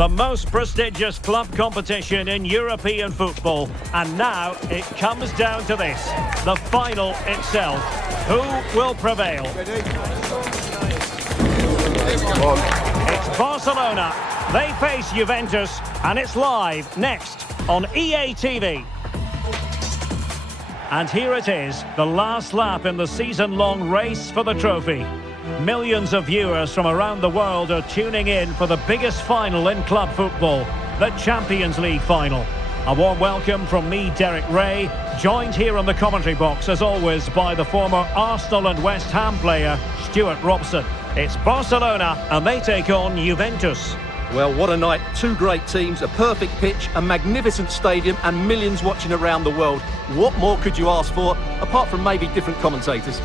The most prestigious club competition in European football. And now it comes down to this. The final itself. Who will prevail? It's Barcelona. They face Juventus. And it's live next on EA TV. And here it is, the last lap in the season-long race for the trophy. Millions of viewers from around the world are tuning in for the biggest final in club football, the Champions League final. A warm welcome from me, Derek Ray, joined here in the commentary box, as always, by the former Arsenal and West Ham player, Stuart Robson. It's Barcelona, and they take on Juventus. Well, what a night. Two great teams, a perfect pitch, a magnificent stadium, and millions watching around the world. What more could you ask for, apart from maybe different commentators?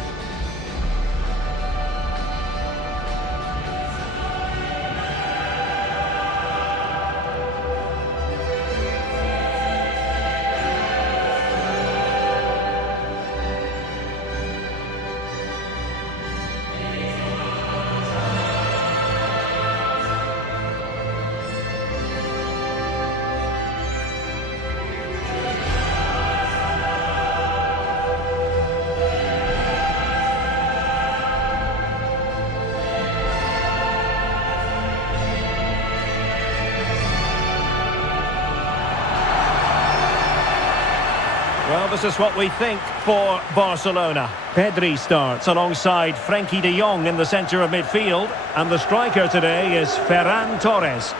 Well, this is what we think for Barcelona. Pedri starts alongside Frenkie de Jong in the centre of midfield. And the striker today is Ferran Torres.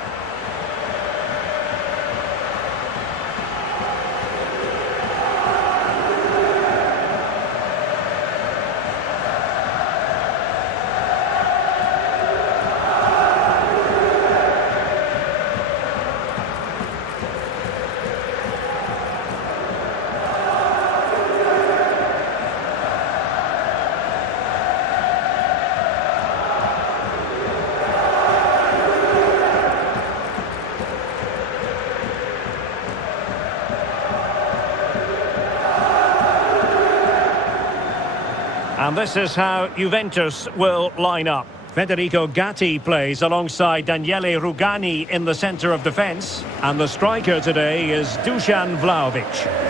And this is how Juventus will line up. Federico Gatti plays alongside Daniele Rugani in the centre of defence. And the striker today is Dusan Vlahovic.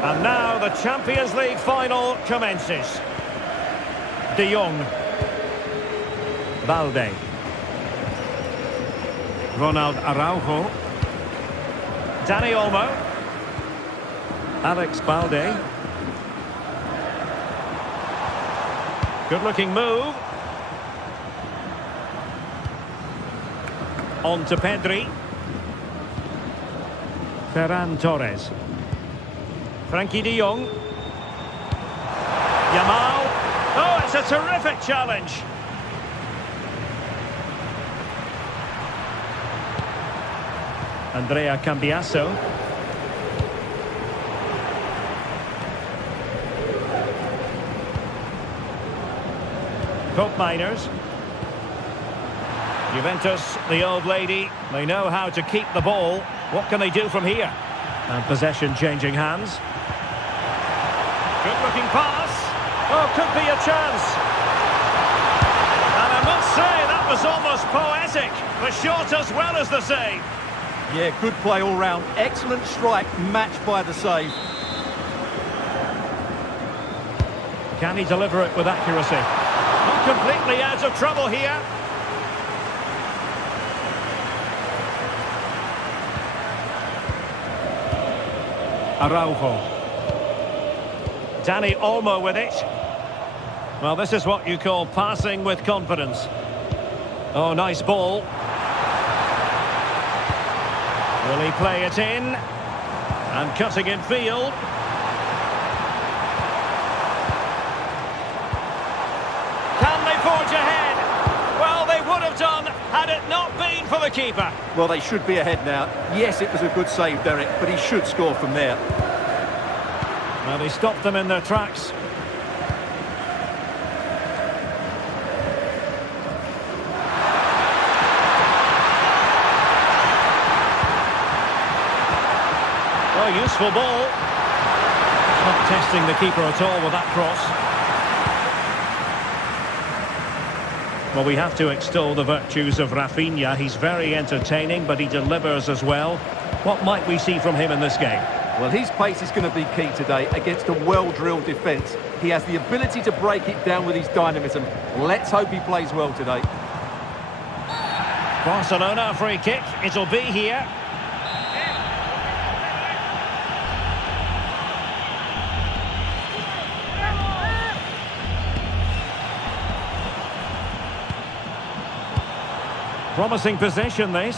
And now the Champions League final commences. De Jong. Balde. Ronald Araujo. Dani Olmo. Alex Balde. Good looking move. On to Pedri. Ferran Torres. Frenkie de Jong. Yamal. Oh, it's a terrific challenge. Andrea Cambiasso. Cope Miners. Juventus, the old lady, they know how to keep the ball. What can they do from here? And possession changing hands. Good looking pass. Oh, could be a chance. And I must say, that was almost poetic. The shot as well as the save. Yeah, good play all round. Excellent strike, matched by the save. Can he deliver it with accuracy? Not completely out of trouble here. Araujo. Dani Olmo with it. Well, this is what you call passing with confidence. Oh, nice ball. Will he play it in? And cutting in field. Can they forge ahead? Well, they would have done had it not been for the keeper. Well, they should be ahead now. Yes, it was a good save, Derek, but he should score from there. Well, he stopped them in their tracks. Useful ball. Not testing the keeper at all with that cross. Well, we have to extol the virtues of Rafinha. He's very entertaining, but he delivers as well. What might we see from him in this game? Well, his pace is going to be key today against a well-drilled defence. He has the ability to break it down with his dynamism. Let's hope he plays well today. Barcelona free kick. It'll be here. Promising position, this.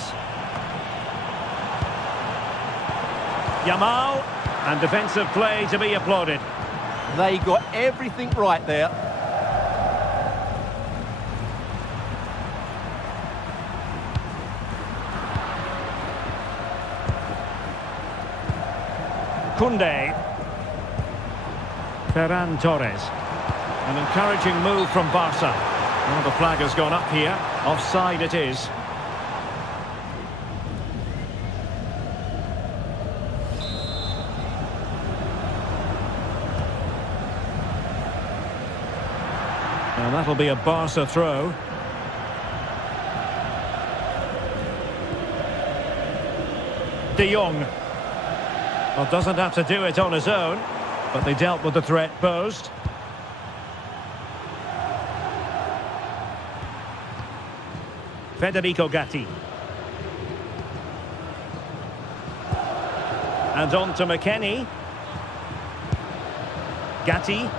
Yamal, and defensive play to be applauded. They got everything right there. Koundé. Ferran Torres. An encouraging move from Barca. Well, the flag has gone up here. Offside it is. And that'll be a Barca throw. De Jong. Well, doesn't have to do it on his own, but they dealt with the threat posed. Federico Gatti. And on to McKennie. Gatti.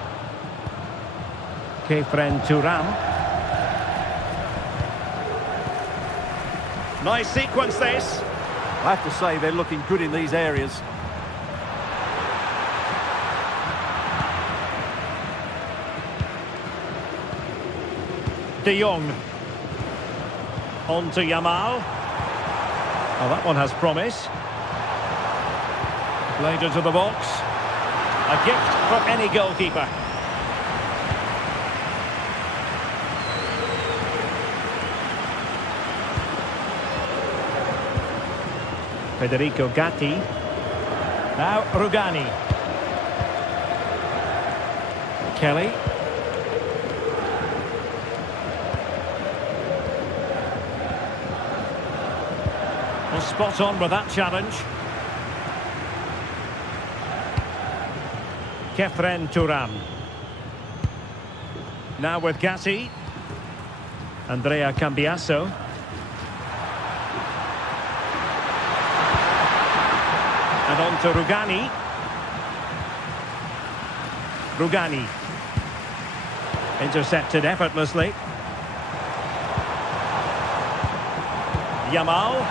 Kefren Turam. Nice sequence this. I have to say they're looking good in these areas. De Jong. On to Yamal. Oh, that one has promise. Played into the box. A gift from any goalkeeper. Federico Gatti. Now Rugani. Kelly. Well, spot on with that challenge. Kefren Turam. Now with Gatti. Andrea Cambiasso. And on to Rugani. Rugani. Intercepted effortlessly. Yamal.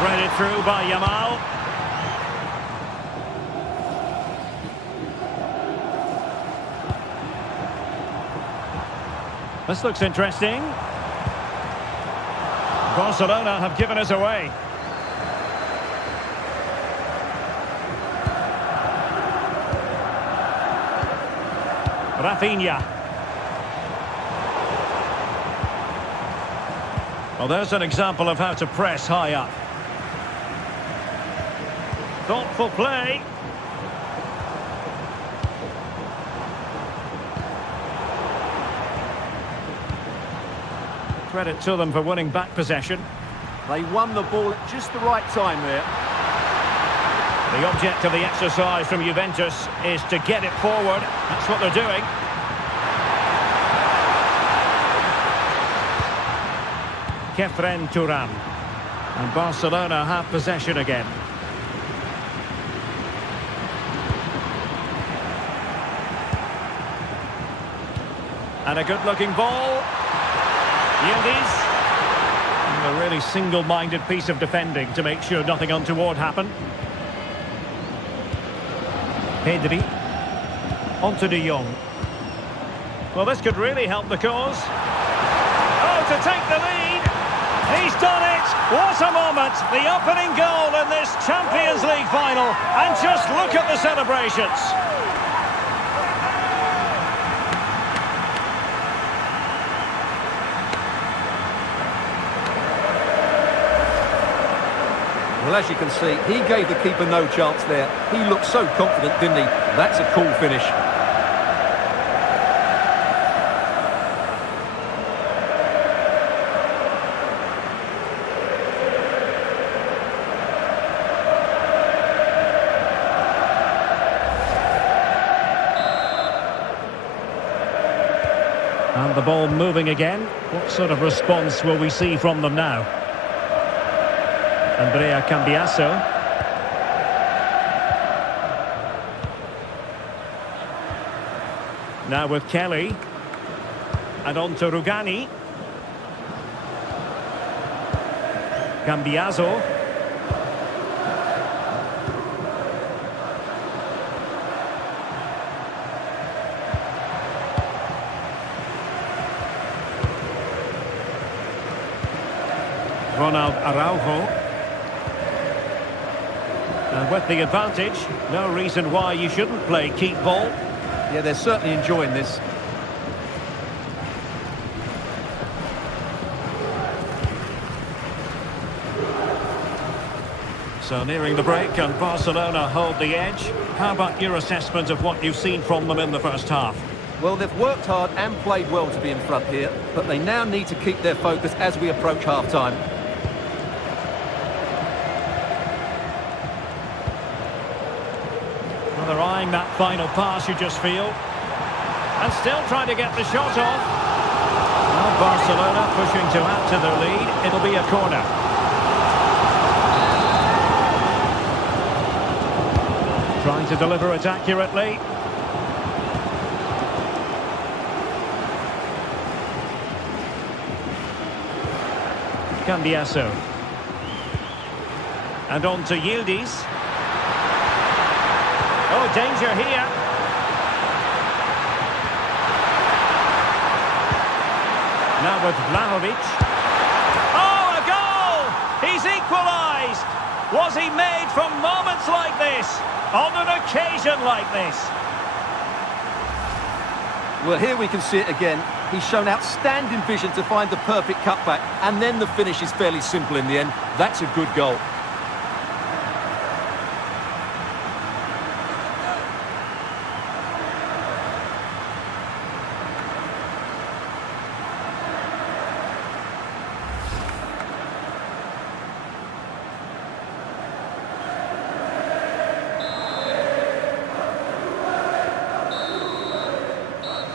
Threaded through by Yamal. This looks interesting. Barcelona have given us away. Rafinha. Well, there's an example of how to press high up. Thoughtful play. Credit to them for winning back possession. They won the ball at just the right time there. The object of the exercise from Juventus is to get it forward. That's what they're doing. Kefren Turam. And Barcelona have possession again. And a good-looking ball. Yildiz. And a really single-minded piece of defending to make sure nothing untoward happened. Pedri. On to De Jong. Well, this could really help the cause. Oh, to take the lead. He's done it. What a moment. The opening goal in this Champions League final. And just look at the celebrations. Well, as you can see, he gave the keeper no chance there. He looked so confident, didn't he? That's a cool finish. And the ball moving again. What sort of response will we see from them now? Andrea Cambiaso. Now with Kelly. And on to Rugani. Cambiaso. Ronald Araujo. And with the advantage, no reason why you shouldn't play keep ball. Yeah, they're certainly enjoying this. So nearing the break and Barcelona hold the edge. How about your assessment of what you've seen from them in the first half? Well, they've worked hard and played well to be in front here, but they now need to keep their focus as we approach half-time. Well, they're eyeing that final pass, you just feel. And still trying to get the shot off. Well, Barcelona pushing to add to their lead. It'll be a corner. Trying to deliver it accurately. Cambiaso. And on to Yildiz. Oh, danger here. Now with Vlahovic. Oh, a goal! He's equalised! Was he made from moments like this? On an occasion like this? Well, here we can see it again. He's shown outstanding vision to find the perfect cutback, and then the finish is fairly simple in the end. That's a good goal.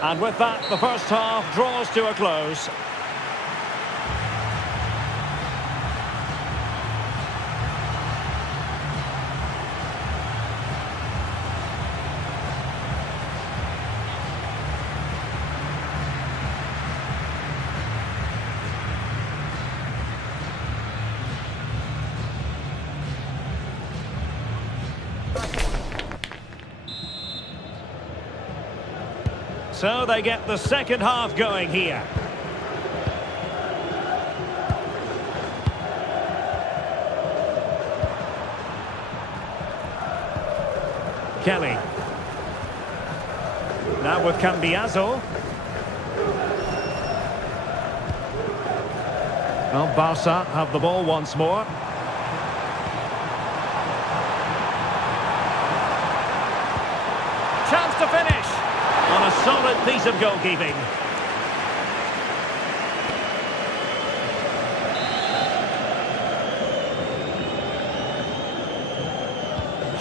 And with that, the first half draws to a close. So they get the second half going here. Kelly. Now with Cambiaso. Well, Barca have the ball once more. Chance to finish. On a solid piece of goalkeeping.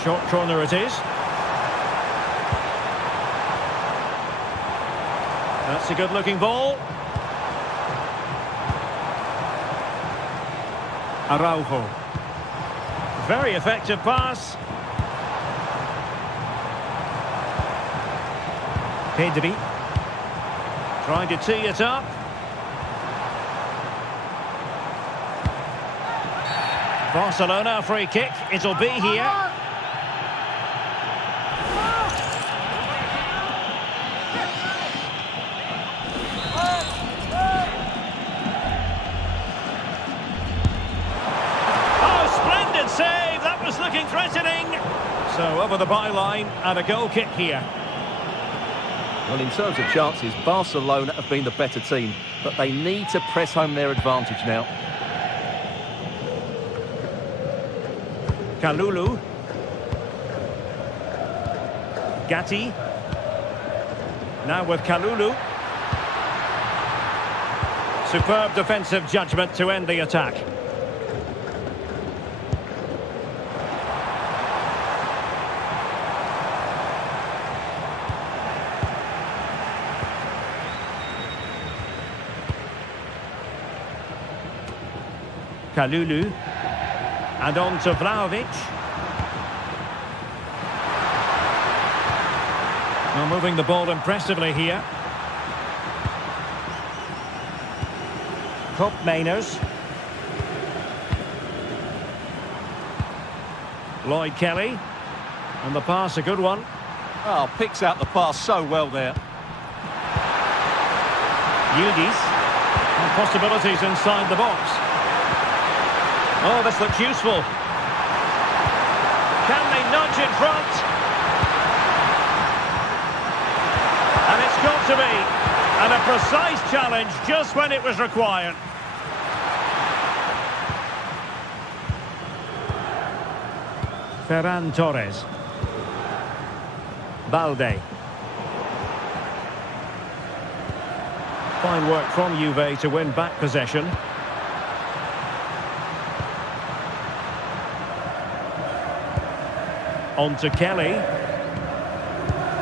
Short corner it is. That's a good-looking ball. Araujo. Very effective pass. Pedri. Trying to tee it up. Barcelona, a free kick. It'll be here. Oh, splendid save. That was looking threatening. So over the byline and a goal kick here. Well, in terms of chances, Barcelona have been the better team, but they need to press home their advantage now. Kalulu. Gatti. Now with Kalulu. Superb defensive judgment to end the attack. Kalulu. And on to Vlahovic. Well, moving the ball impressively here. Koop Mainers. Lloyd Kelly. And the pass, a good one. Oh, picks out the pass so well there. Yildiz. And possibilities inside the box. Oh, this looks useful. Can they nudge in front? And it's got to be. And a precise challenge just when it was required. Ferran Torres. Balde. Fine work from Juve to win back possession. On to Kelly.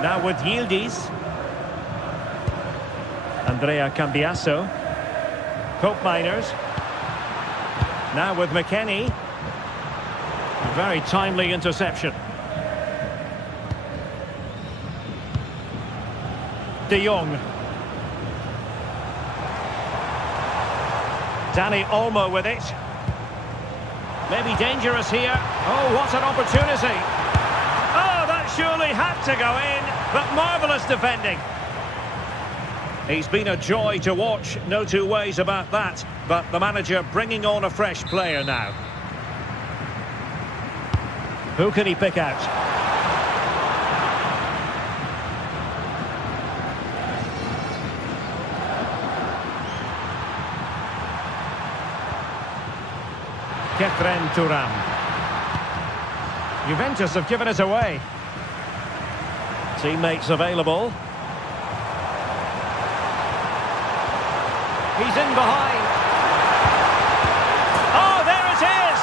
Now with Yildiz. Andrea Cambiasso. Koop Mainers. Now with McKennie. Very timely interception. De Jong. Dani Olmo with it. Maybe dangerous here. Oh, what an opportunity. Oh, that surely had to go in, but marvellous defending. He's been a joy to watch, no two ways about that. But the manager bringing on a fresh player now. Who can he pick out? Kethren Thuram. Juventus have given it away. Teammates available. He's in behind. Oh, there it is!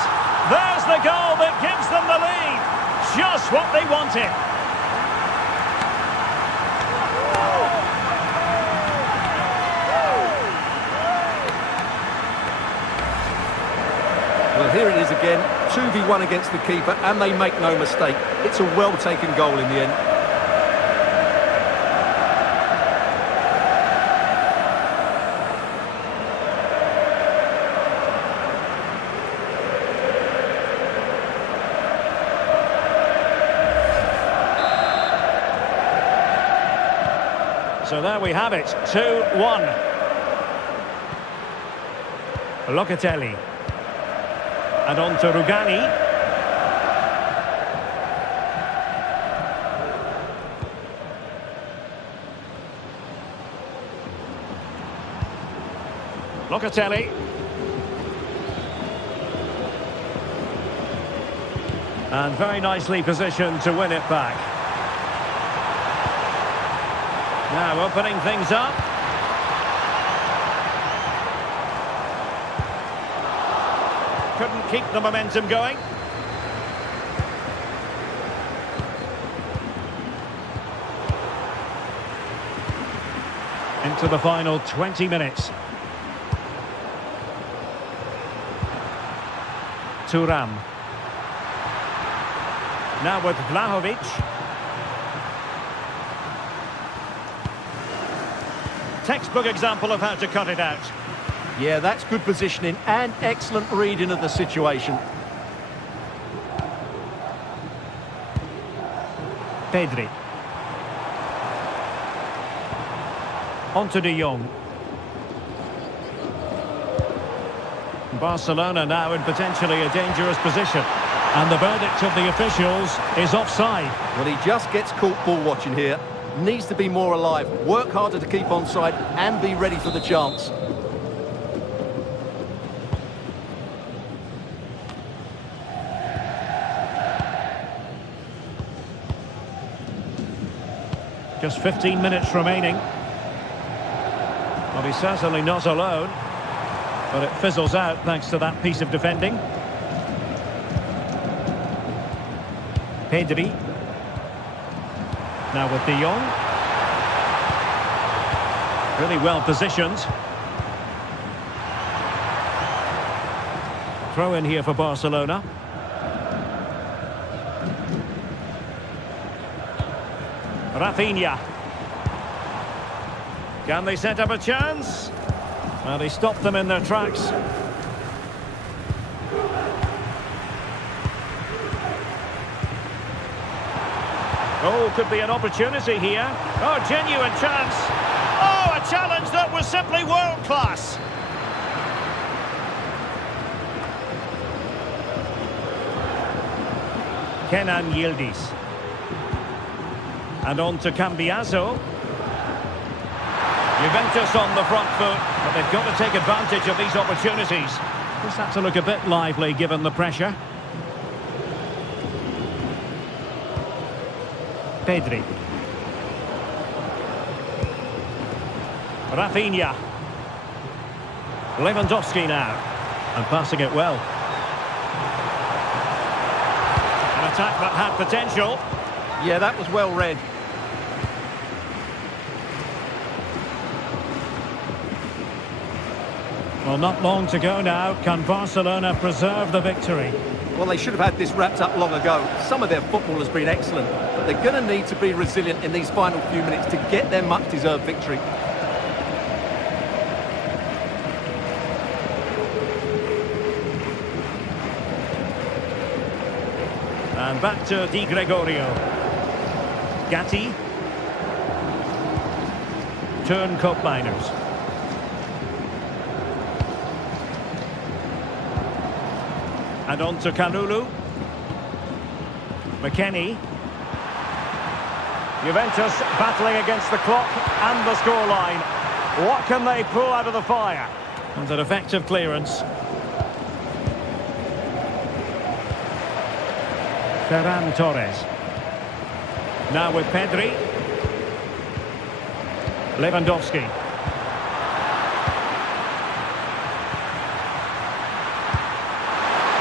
There's the goal that gives them the lead. Just what they wanted. Well, here it is again. 2v1 against the keeper, and they make no mistake. It's a well-taken goal in the end. So there we have it, 2-1. Locatelli. And on to Rugani. Locatelli. And very nicely positioned to win it back. Now opening things up. Couldn't keep the momentum going. Into the final 20 minutes. Thuram. Now with Vlahovic. Textbook example of how to cut it out. Yeah, that's good positioning and excellent reading of the situation. Pedri. On to De Jong. Barcelona now in potentially a dangerous position. And the verdict of the officials is offside. Well, he just gets caught ball watching here. Needs to be more alive, work harder to keep onside and be ready for the chance. Just 15 minutes remaining. Well, he's certainly not alone, but it fizzles out thanks to that piece of defending. Pedri. Now with De Jong. Really well positioned. Throw in here for Barcelona. Rafinha. Can they set up a chance? Well, they stopped them in their tracks. Oh, could be an opportunity here. Oh, genuine chance. Oh, a challenge that was simply world-class. Kenan Yildiz. And on to Cambiaso. Juventus on the front foot, but they've got to take advantage of these opportunities. Just had to look a bit lively given the pressure. Pedri. Rafinha. Lewandowski now. And passing it well. An attack that had potential. Yeah, that was well read. Well, not long to go now. Can Barcelona preserve the victory? Well, they should have had this wrapped up long ago. Some of their football has been excellent, but they're going to need to be resilient in these final few minutes to get their much-deserved victory. And back to Di Gregorio. Gatti. Turn Koopmeiners. And on to Kalulu. McKennie. Juventus battling against the clock and the scoreline. What can they pull out of the fire? And an effective clearance. Ferran Torres. Now with Pedri. Lewandowski.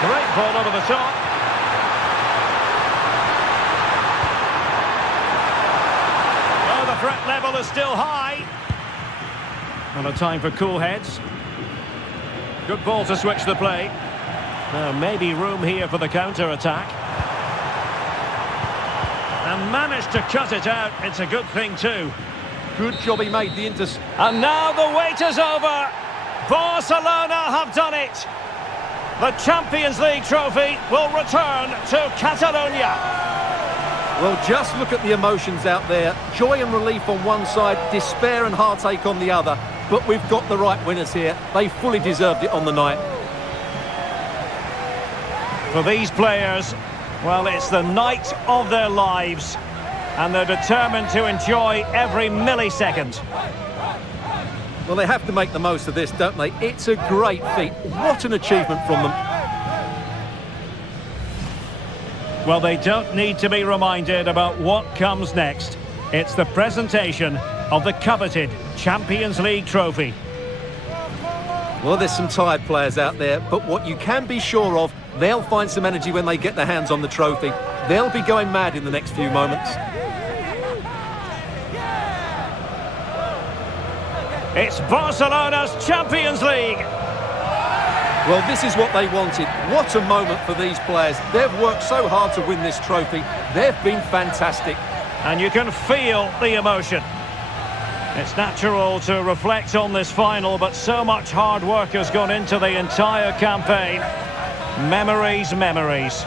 Great ball over the top. Oh, the threat level is still high. And a time for cool heads. Good ball to switch the play. Maybe room here for the counter-attack. And managed to cut it out. It's a good thing too. Good job he made the And now the wait is over. Barcelona have done it. The Champions League trophy will return to Catalonia. Well, just look at the emotions out there. Joy and relief on one side, despair and heartache on the other. But we've got the right winners here. They fully deserved it on the night. For these players, well, it's the night of their lives. And they're determined to enjoy every millisecond. Well, they have to make the most of this, don't they? It's a great feat. What an achievement from them. Well, they don't need to be reminded about what comes next. It's the presentation of the coveted Champions League trophy. Well, there's some tired players out there, but what you can be sure of, they'll find some energy when they get their hands on the trophy. They'll be going mad in the next few moments. It's Barcelona's Champions League. Well, this is what they wanted. What a moment for these players. They've worked so hard to win this trophy. They've been fantastic. And you can feel the emotion. It's natural to reflect on this final, but so much hard work has gone into the entire campaign. Memories, memories.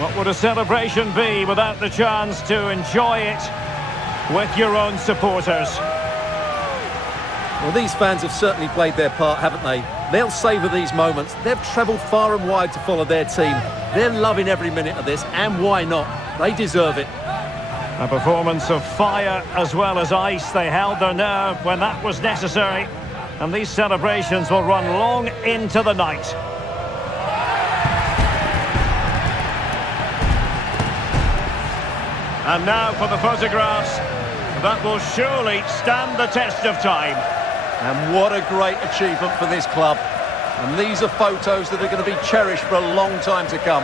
What would a celebration be without the chance to enjoy it with your own supporters? Well, these fans have certainly played their part, haven't they? They'll savour these moments. They've travelled far and wide to follow their team. They're loving every minute of this, and why not? They deserve it. A performance of fire as well as ice. They held their nerve when that was necessary. And these celebrations will run long into the night. And now for the photographs that will surely stand the test of time. And what a great achievement for this club. And these are photos that are going to be cherished for a long time to come.